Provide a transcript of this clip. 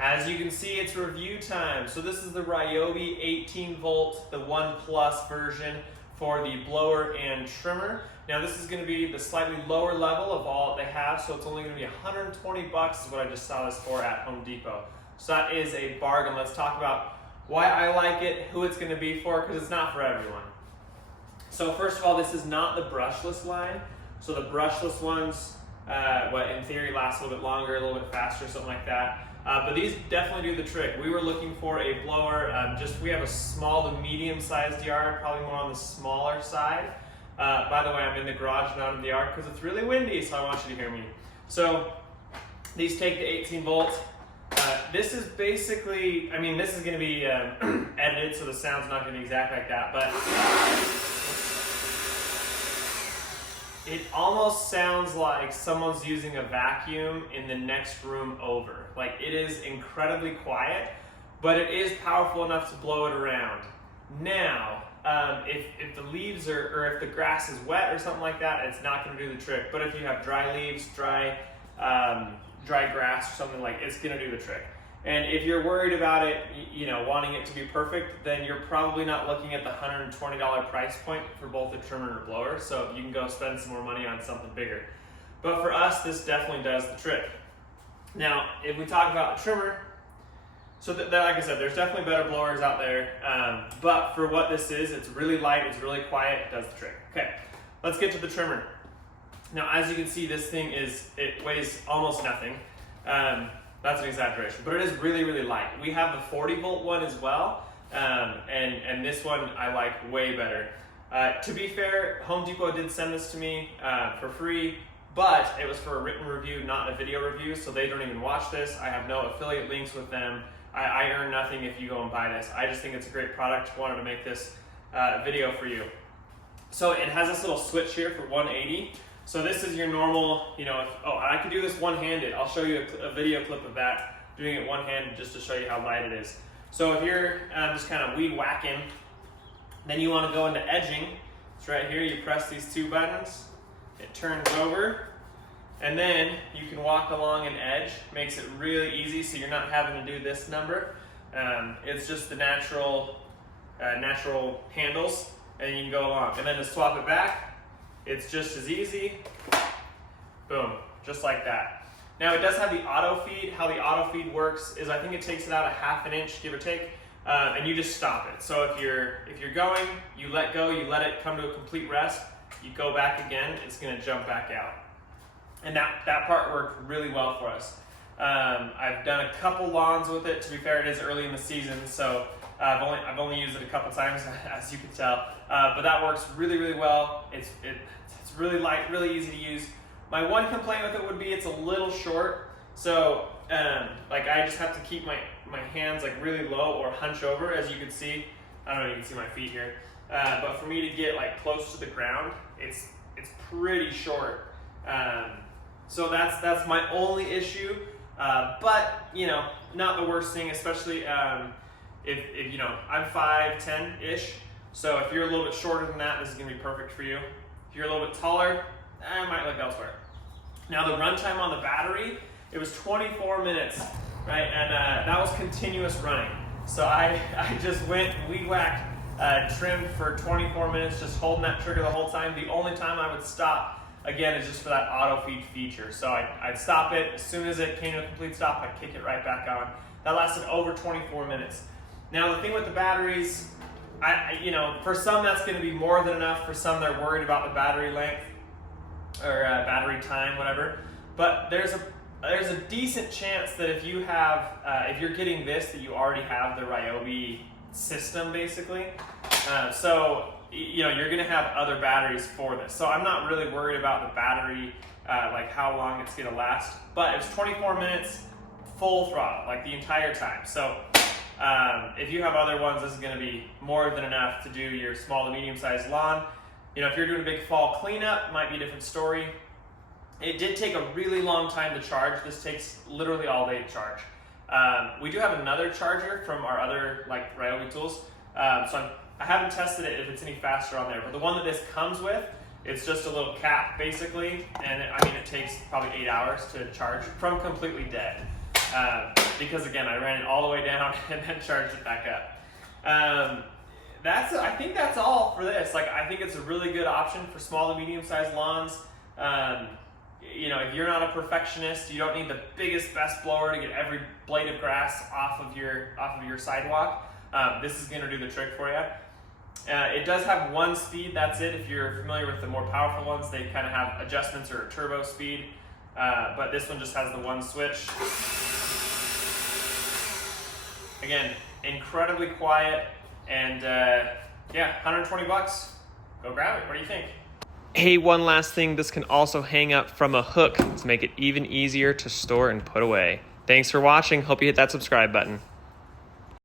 As you can see, it's review time. So this is the Ryobi 18 volt, the 1 Plus version for the blower and trimmer. Now this is going to be the slightly lower level of all that they have, so it's only going to be 120 bucks is what I just saw this for at Home Depot. So that is a bargain. Let's talk about why I like it, who it's going to be for, because it's not for everyone. So first of all, this is not the brushless line. So the brushless ones, in theory last a little bit longer, a little bit faster, something like that. But these definitely do the trick. We were looking for a blower, we have a small to medium-sized yard, probably more on the smaller side. By the way, I'm in the garage, not in the yard, because it's really windy, so I want you to hear me. So these take the 18 volt. This is basically, this is going to be edited, so the sound's not going to be exactly like that, but it almost sounds like someone's using a vacuum in the next room over. Like, it is incredibly quiet, but it is powerful enough to blow it around. Now, if the leaves or if the grass is wet or something like that, it's not going to do the trick. But if you have dry leaves, dry grass or something, like, it's going to do the trick. And if you're worried about it, wanting it to be perfect, then you're probably not looking at the $120 price point for both the trimmer and a blower, so you can go spend some more money on something bigger. But for us, this definitely does the trick. Now, if we talk about the trimmer, so like I said, there's definitely better blowers out there, but for what this is, it's really light, it's really quiet, it does the trick. Okay, let's get to the trimmer. Now, as you can see, this thing it weighs almost nothing. That's an exaggeration, but it is really, really light. We have the 40 volt one as well, and this one I like way better. To be fair, Home Depot did send this to me for free, but it was for a written review, not a video review, so they don't even watch this. I have no affiliate links with them. I earn nothing if you go and buy this. I just think it's a great product. Wanted to make this video for you. So it has this little switch here for 180. So this is your normal, I could do this one-handed. I'll show you a video clip of that, doing it one-handed just to show you how light it is. So if you're just kind of weed whacking, then you want to go into edging. It's right here, you press these two buttons, it turns over, and then you can walk along an edge. Makes it really easy, so you're not having to do this number. It's just the natural handles, and you can go along. And then to swap it back, it's just as easy, boom, just like that. Now it does have the auto feed. How the auto feed works is I think it takes it out a ½ inch, give or take, and you just stop it. So if you're going, you let go, you let it come to a complete rest, you go back again, it's gonna jump back out. And that part worked really well for us. I've done a couple lawns with it. To be fair, it is early in the season, so I've only used it a couple times, as you can tell, but that works really, really well. It's really light, really easy to use. My one complaint with it would be it's a little short, so I just have to keep my hands like really low or hunch over, as you can see. I don't know if you can see my feet here, but for me to get like close to the ground, it's pretty short. So that's my only issue, but not the worst thing, especially. If I'm 5'10"-ish, so if you're a little bit shorter than that, this is gonna be perfect for you. If you're a little bit taller, I might look elsewhere. Now the runtime on the battery, it was 24 minutes, right? And that was continuous running. So I just went weed whacked, trimmed for 24 minutes, just holding that trigger the whole time. The only time I would stop, again, is just for that auto feed feature. So I'd stop it, as soon as it came to a complete stop, I'd kick it right back on. That lasted over 24 minutes. Now the thing with the batteries, for some that's going to be more than enough. For some they're worried about the battery length or battery time, whatever. But there's a decent chance that if you have, if you're getting this, that you already have the Ryobi system basically. So you're going to have other batteries for this. So I'm not really worried about the battery, like how long it's going to last. But it was 24 minutes, full throttle, like the entire time. So. If you have other ones, this is going to be more than enough to do your small to medium-sized lawn. If you're doing a big fall cleanup, it might be a different story. It did take a really long time to charge. This takes literally all day to charge. We do have another charger from our other Ryobi tools, so I haven't tested it if it's any faster on there. But the one that this comes with, it's just a little cap basically, and it takes probably 8 hours to charge from completely dead. because again, I ran it all the way down and then charged it back up. I think that's all for this. Like, I think it's a really good option for small to medium-sized lawns. You know, if you're not a perfectionist, you don't need the biggest, best blower to get every blade of grass off of your sidewalk. This is going to do the trick for you. It does have one speed, that's it. If you're familiar with the more powerful ones, they kind of have adjustments or a turbo speed. But this one just has the one switch. Again, incredibly quiet, and yeah, 120 bucks. Go grab it. What do you think? Hey, one last thing. This can also hang up from a hook to make it even easier to store and put away. Thanks for watching. Hope you hit that subscribe button.